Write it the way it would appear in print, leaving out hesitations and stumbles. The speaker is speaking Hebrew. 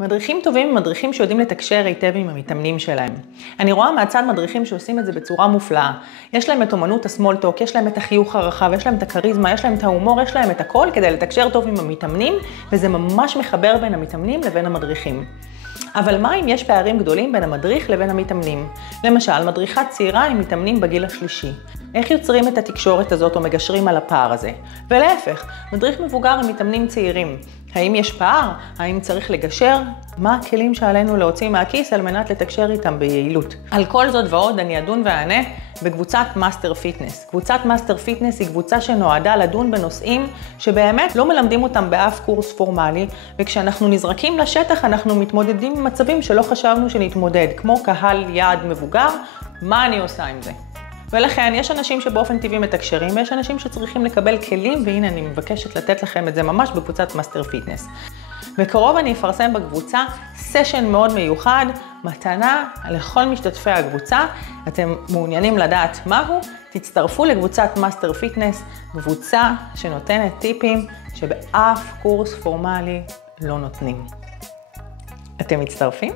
מדריכים טובים הם מדריכים שיודעים לתקשר היטב עם המתאמנים שלהם. אני רואה מהצד מדריכים שעושים את זה בצורה מופלאה. יש להם את אומנות הסמולטוק, יש להם את החיוך הרחב, יש להם את הכריזמה, יש להם את ההומור, יש להם את הכל כדי לתקשר טוב עם המתאמנים, וזה ממש מחבר בין המתאמנים לבין המדריכים. אבל מה אם יש פערים גדולים בין המדריך לבין המתאמנים? למשל, מדריכה צעירה עם מתאמנים בגיל השלישי. איך יוצרים את התקשורת הזאת או מגשרים על הפער הזה? ולהפך, מדריך מבוגר עם מתאמנים צעירים. האם יש פער? האם צריך לגשר? מה הכלים שעלינו להוציא מהכיס על מנת לתקשר איתם ביעילות? על כל זאת ועוד אני אדון ואענה בקבוצת מאסטר פיטנס. קבוצת מאסטר פיטנס היא קבוצה שנועדה לדון בנושאים שבאמת לא מלמדים אותם באף קורס פורמלי, וכשאנחנו נזרקים לשטח אנחנו מתמודדים עם מצבים שלא חשבנו שנתמודד, כמו קהל יעד מבוגר, מה אני עושה עם זה? ולכן יש אנשים שבאופן טבעי מתקשרים, ויש אנשים שצריכים לקבל כלים, והנה אני מבקשת לתת לכם את זה ממש בקבוצת מאסטר פיטנס. בקרוב אני אפרסם בקבוצה סשן מאוד מיוחד, מתנה לכל משתתפי הקבוצה. אתם מעוניינים לדעת מהו? תצטרפו לקבוצת מאסטר פיטנס, קבוצה שנותנת טיפים שבאף קורס פורמלי לא נותנים. אתם מצטרפים?